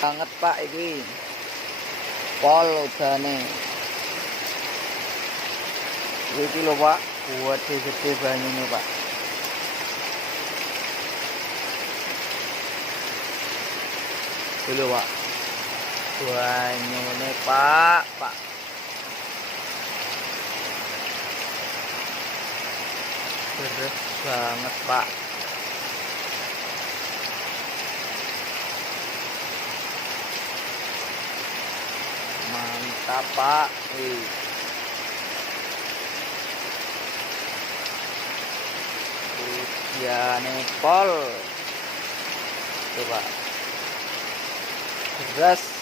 banget Pak iki. Pol udane. Iki lho Pak, gede banyune Pak. Dulu Pak. Banyune Pak. Beres banget Pak. Mantap Pak. Ujiane pol. Coba. Beres.